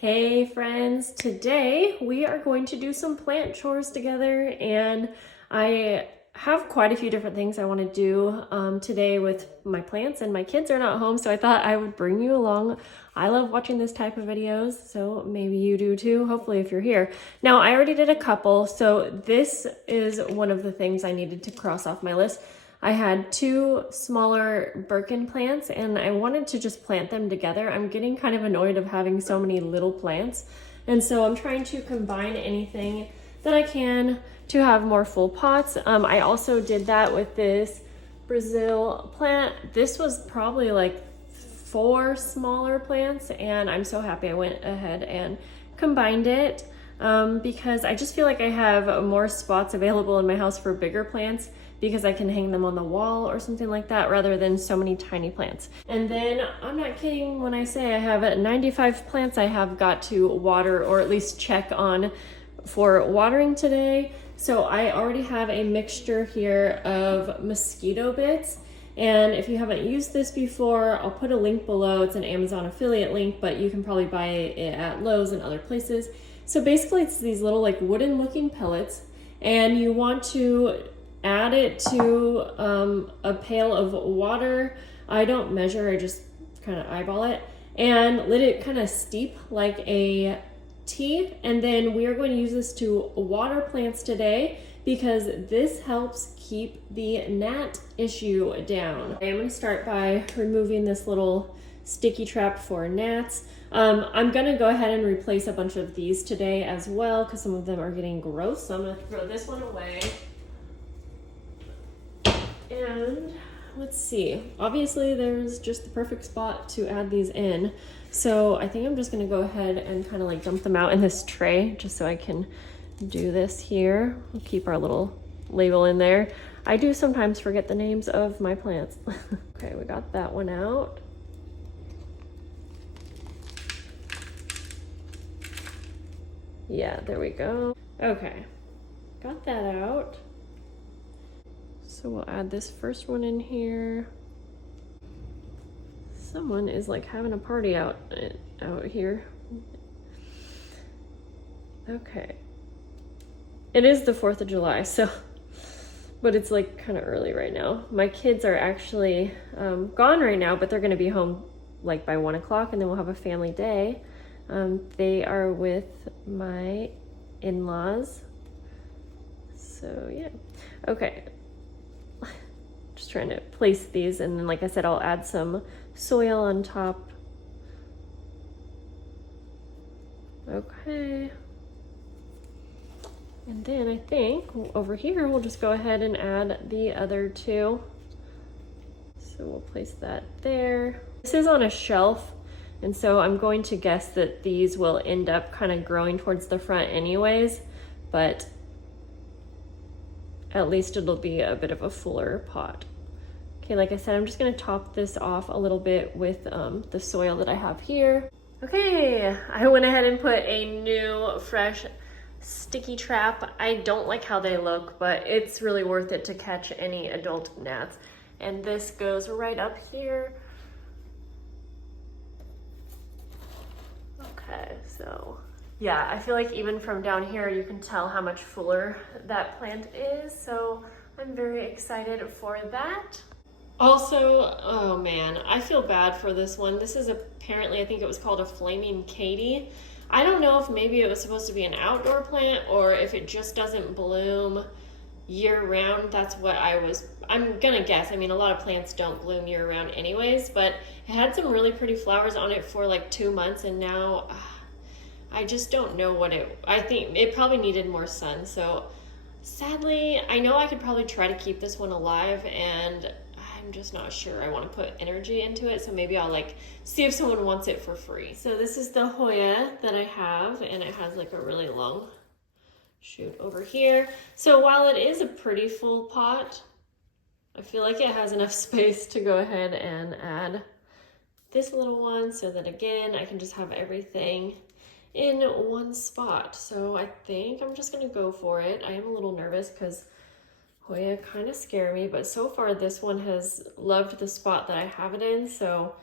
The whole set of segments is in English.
Hey friends, today we are going to do some plant chores together, and I have quite a few different things I want to do today with my plants, and my kids are not home, so I thought I would bring you along. I love watching this type of videos, so maybe you do too, hopefully if you're here. Now I already did a couple, so this is one of the things I needed to cross off my list. I had two smaller Birkin plants and I wanted to just plant them together. I'm getting kind of annoyed of having so many little plants. And so I'm trying to combine anything that I can to have more full pots. I also did that with this Brazil plant. This was probably like 4 smaller plants, and I'm so happy I went ahead and combined it because I just feel like I have more spots available in my house for bigger plants, because I can hang them on the wall or something like that rather than so many tiny plants. And then I'm not kidding when I say I have 95 plants I have got to water, or at least check on for watering today. So I already have a mixture here of mosquito bits. And if you haven't used this before, I'll put a link below. It's an Amazon affiliate link, but you can probably buy it at Lowe's and other places. So basically it's these little like wooden looking pellets, and you want to add it to a pail of water. I don't measure, I just kind of eyeball it, and let it kind of steep like a tea. And then we are going to use this to water plants today because this helps keep the gnat issue down. I'm going to start by removing this little sticky trap for gnats. I'm going to go ahead and replace a bunch of these today as well because some of them are getting gross. So I'm going to throw this one away. And let's see, obviously there's just the perfect spot to add these in. So I think I'm just gonna go ahead and kind of like dump them out in this tray just so I can do this here. We'll keep our little label in there. I do sometimes forget the names of my plants. Okay, we got that one out. Yeah, there we go. Okay, got that out. So we'll add this first one in here. Someone is like having a party out here. Okay. It is the 4th of July, so, but it's like kind of early right now. My kids are actually gone right now, but they're gonna be home like by 1 o'clock, and then we'll have a family day. They are with my in-laws. So yeah, okay. Just trying to place these, and then like I said, I'll add some soil on top. Okay. And then I think over here we'll just go ahead and add the other two. So we'll place that there. This is on a shelf, and so I'm going to guess that these will end up kind of growing towards the front anyways, but at least it'll be a bit of a fuller pot. Okay, like I said, I'm just gonna top this off a little bit with the soil that I have here. Okay, I went ahead and put a new fresh sticky trap. I don't like how they look, but it's really worth it to catch any adult gnats. And this goes right up here. Okay, so yeah, I feel like even from down here, you can tell how much fuller that plant is. So I'm very excited for that. Also, oh man, I feel bad for this one. This is apparently, I think it was called a flaming Katy. I don't know if maybe it was supposed to be an outdoor plant or if it just doesn't bloom year round. That's what I'm gonna guess. I mean, a lot of plants don't bloom year round anyways, but it had some really pretty flowers on it for like 2 months, and now I just don't know what I think it probably needed more sun. So sadly, I know I could probably try to keep this one alive, and I'm just not sure I want to put energy into it. So maybe I'll like see if someone wants it for free. So this is the Hoya that I have, and it has like a really long shoot over here. So while it is a pretty full pot, I feel like it has enough space to go ahead and add this little one so that again, I can just have everything in one spot. So I think I'm just gonna go for it. I am a little nervous because Hoya kind of scare me, but so far this one has loved the spot that I have it in, so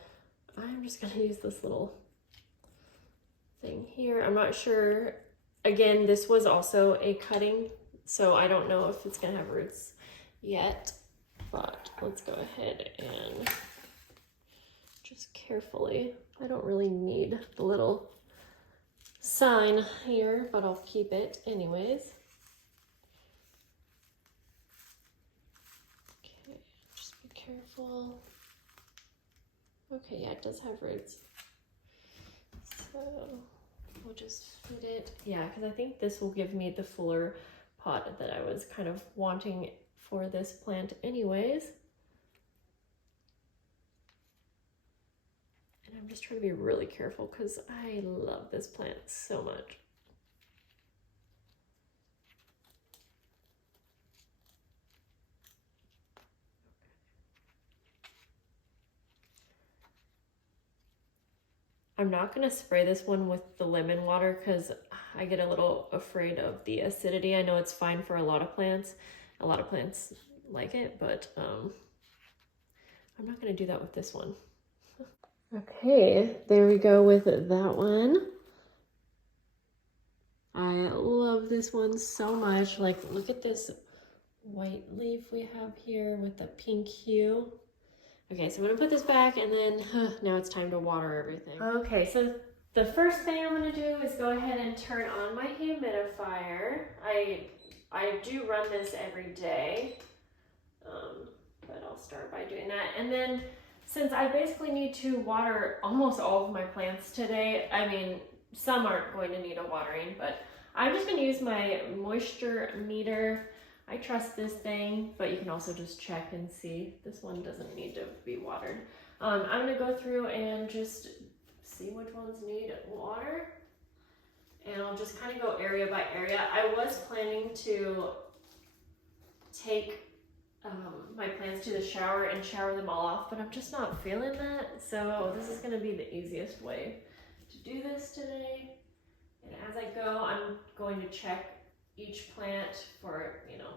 I'm just gonna use this little thing here. I'm not sure. Again, this was also a cutting, so I don't know if it's gonna have roots yet, but let's go ahead and just carefully, I don't really need the little sign here, but I'll keep it anyways. Okay, just be careful. Okay, yeah, it does have roots. So we'll just fit it. Yeah, because I think this will give me the fuller pot that I was kind of wanting for this plant anyways. And I'm just trying to be really careful because I love this plant so much. I'm not going to spray this one with the lemon water because I get a little afraid of the acidity. I know it's fine for a lot of plants. A lot of plants like it, but I'm not going to do that with this one. Okay, there we go with that one. I love this one so much. Like, look at this white leaf we have here with the pink hue. Okay, so I'm gonna put this back and then now it's time to water everything. Okay, so the first thing I'm gonna do is go ahead and turn on my humidifier. I do run this every day, but I'll start by doing that. And then since I basically need to water almost all of my plants today, I mean, some aren't going to need a watering, but I'm just gonna use my moisture meter. I trust this thing, but you can also just check and see. This one doesn't need to be watered. I'm gonna go through and just see which ones need water. And I'll just kind of go area by area. I was planning to take my plants to the shower and shower them all off, but I'm just not feeling that. So this is gonna be the easiest way to do this today. And as I go, I'm going to check each plant for, you know,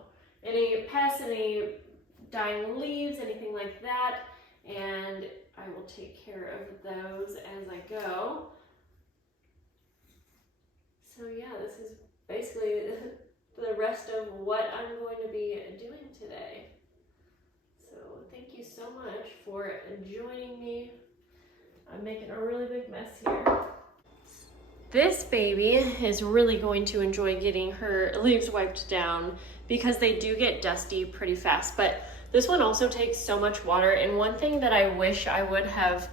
any pests, any dying leaves, anything like that, and I will take care of those as I go. So yeah, this is basically the rest of what I'm going to be doing today. So thank you so much for joining me. I'm making a really big mess here. This baby is really going to enjoy getting her leaves wiped down because they do get dusty pretty fast, but this one also takes so much water. And one thing that I wish I would have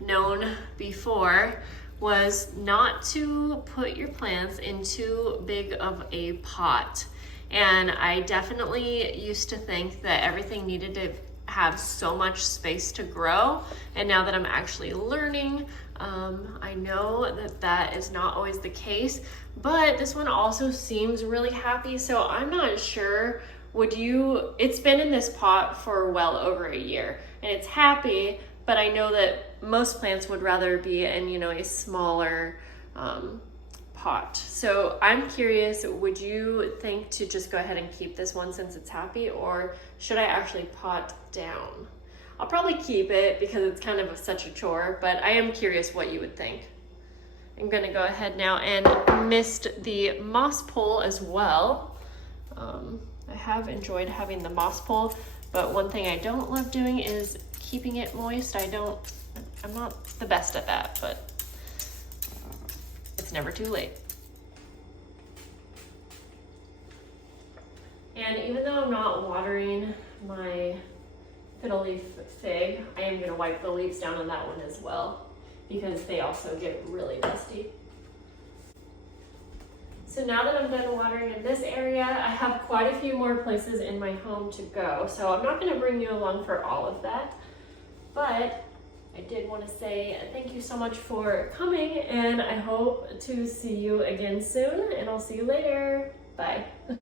known before was not to put your plants in too big of a pot. And I definitely used to think that everything needed to have so much space to grow. And now that I'm actually learning, I know that that is not always the case, but this one also seems really happy. So I'm not sure, it's been in this pot for well over a year and it's happy, but I know that most plants would rather be in, you know, a smaller pot. So I'm curious, would you think to just go ahead and keep this one since it's happy, or should I actually pot down? I'll probably keep it because it's kind of such a chore, but I am curious what you would think. I'm gonna go ahead now and mist the moss pole as well. I have enjoyed having the moss pole, but one thing I don't love doing is keeping it moist. I'm not the best at that, but it's never too late. And even though I'm not watering my fiddle leaf fig, I am going to wipe the leaves down on that one as well because they also get really dusty. So now that I'm done watering in this area, I have quite a few more places in my home to go. So I'm not going to bring you along for all of that, but I did want to say thank you so much for coming, and I hope to see you again soon, and I'll see you later. Bye.